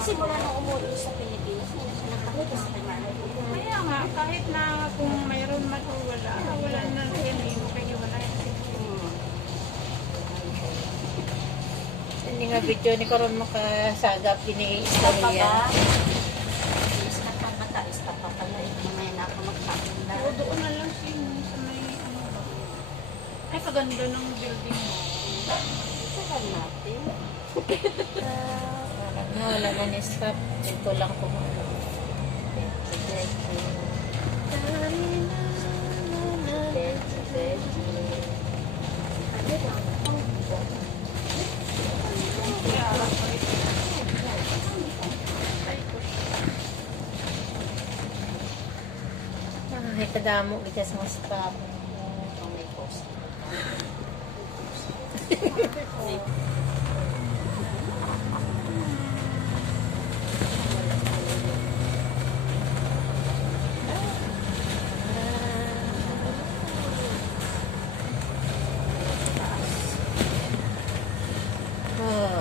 Kasi simula nung umuwi sa Pilipinas, hindi siya nakapagpas naman. Kaya nga, kahit na kung mayroon man o wala, wala na rin yung kaya wala. Hindi nga video ni karon makasagap ini istorya. Stop pa bata, stop pa pala. Mamaya na ako magpapanda. O doon na lang siya sa may ano ba. Ay, kaganda ng building mo. Saan natin? Na wala na ni stop. Dito lang ko. Ay, kadamo kita sa stop. Oh, may post. Oh.